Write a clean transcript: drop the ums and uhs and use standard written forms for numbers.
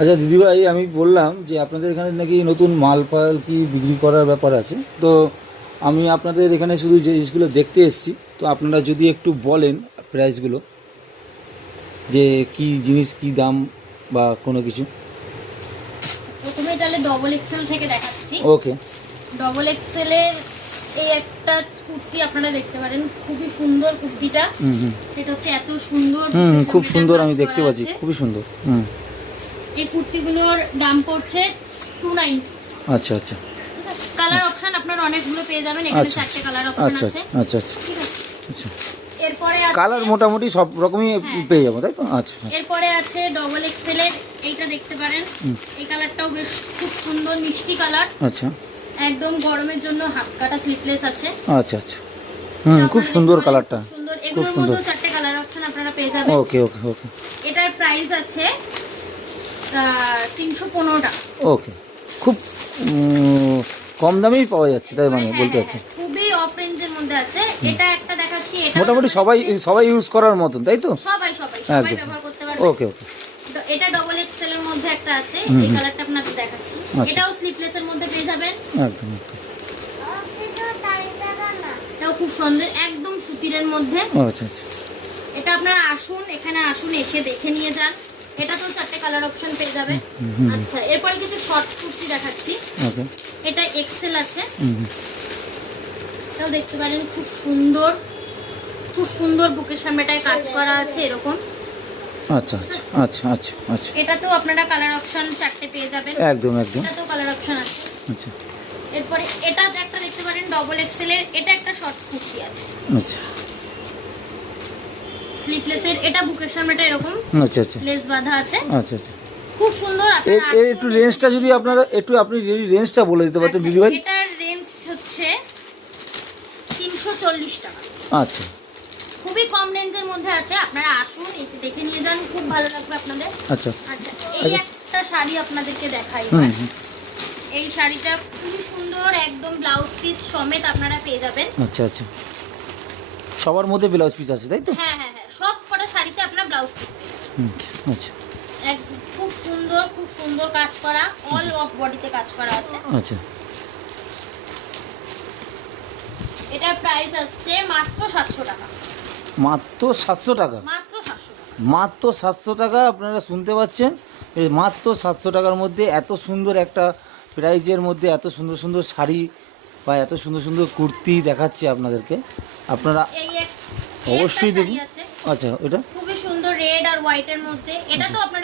আচ্ছা দিদিভাই, আমি বললাম যে আপনাদের এখানে নাকি নতুন মাল ফাল কি বিক্রি করার ব্যাপার আছে, তো আমি আপনাদের এখানে শুধু যে জিনিসগুলো দেখতে এসেছি, তো আপনারা যদি একটু বলেন প্রাইসগুলো, যে কি জিনিস কি দাম বা কোনো কিছু। প্রথমে তাহলে ডবল এক্সেল থেকে দেখাচ্ছি। ওকে। ডবল এক্সেলের এই একটা কুর্তি আপনারা দেখতে পারেন, খুবই সুন্দর কুর্তিটা। এটা হচ্ছে এত সুন্দর, খুব সুন্দর, আমি দেখতে পাচ্ছি, খুবই সুন্দর। এই কুর্তিগুলোর দাম পড়ছে 290। আচ্ছা আচ্ছা। কালার অপশন আপনারা অনেকগুলো পেয়ে যাবেন, এখানে 4টে কালার অপশন আচ্ছা আছে। আচ্ছা আচ্ছা ঠিক আছে। আচ্ছা। এরপরে আছে কালার মোটামুটি সব রকমই পেয়ে যাবো, তাই তো? আচ্ছা। এরপরে আছে ডবল এক্সেলের এইটা দেখতে পারেন, এই কালারটাও বেশ খুব সুন্দর মিষ্টি কালার। আচ্ছা। একদম গরমের জন্য হাফ কাটা স্লিভলেস আছে। আচ্ছা আচ্ছা। খুব সুন্দর কালারটা, সুন্দর। খুব এগুলোর সুন্দর। মধ্যে 4টে কালার অপশন আপনারা পেয়ে যাবেন। ওকে ওকে ওকে। এটার প্রাইস আছে 315 টাকা। ওকে, খুব কম দামেই পাওয়া যাচ্ছে, তাই মানে বলতে চাচ্ছি। খুবই অফ রেঞ্জের মধ্যে আছে। এটা একটা দেখাচ্ছি, এটা মোটামুটি সবাই সবাই ইউজ করার মতন, তাই তো? সবাই একদম। ব্যবহার করতে পারবে। ওকে ওকে। তো এটা ডবল এক্সেল এর মধ্যে একটা আছে, এই কালারটা আপনাদের দেখাচ্ছি। এটাও স্লিভলেস এর মধ্যে পেয়ে যাবেন। একদম একদম। এটাও খুব সুন্দর, একদম সুতিরের মধ্যে। আচ্ছা আচ্ছা। এটা আপনারা আসুন, এখানে আসুন, এসে দেখে নিয়ে যান। এটা তো 4টে কালার অপশন পেয়ে যাবে। আচ্ছা, এরপরে কিছু শর্ট কুর্তি দেখাচ্ছি। ওকে। এটা এক্সেল আছে। এটাও দেখতে পারেন, খুব সুন্দর, খুব সুন্দর। বুকের সামনেটায় কাজ করা আছে এরকম। আচ্ছা আচ্ছা আচ্ছা আচ্ছা আচ্ছা। এটাতেও আপনারা কালার অপশন 4টে পেয়ে যাবেন। একদম একদম। এটাতেও কালার অপশন আছে। আচ্ছা এরপরে এটা একটা দেখতে পারেন ডবল এক্সেল এর, এটা একটা শর্ট কুর্তি আছে আচ্ছা স্লিভলেসের। এটা বুকের সামনেটা এরকম আচ্ছা আচ্ছা লেস বাঁধা আছে, আচ্ছা আচ্ছা। খুব সুন্দর। এর এর একটু রেঞ্জটা যদি আপনারা আপনি যদি রেঞ্জটা বলে দিতে পারতেন দিদিভাই। এটার রেঞ্জ হচ্ছে 340 টাকা। আচ্ছা। খুবই কম রেঞ্জের মধ্যে আছে, আপনারা আসুন, এসে দেখে নিয়ে যান, খুব ভালো লাগবে আপনাদের। আচ্ছা আচ্ছা, এই একটা শাড়ি আপনাদেরকে দেখাই। এই শাড়িটা খুবই সুন্দর, একদম ব্লাউজ পিস সমেত আপনারা পেয়ে যাবেন। আচ্ছা আচ্ছা। সবার মধ্যে ব্লাউজ পিস আছে, তাই তো? হ্যাঁ হ্যাঁ হ্যাঁ, সব কটা শাড়িতে আপনারা ব্লাউজ পিস পেয়ে যাবেন। আচ্ছা খুব সুন্দর, খুব সুন্দর কাজ করা, অল অফ বডিতে কাজ করা আছে। আচ্ছা। এটার প্রাইস আসছে মাত্র 700 টাকা। মাত্র 700 টাকা? মাত্র 700 টাকা। মাত্র 700 টাকা। আপনারা শুনতে পাচ্ছেন, এই মাত্র 700 টাকার মধ্যে এত সুন্দর একটা প্রাইজের মধ্যে এত সুন্দর সুন্দর শাড়ি বা এত সুন্দর সুন্দর কুর্তি দেখাচ্ছে আপনাদেরকে। আপনারা অবশ্যই দেখুন। আছে আচ্ছা, এটা খুবই সুন্দর, রেড আর হোয়াইটের মধ্যে। এটা তো আপনারা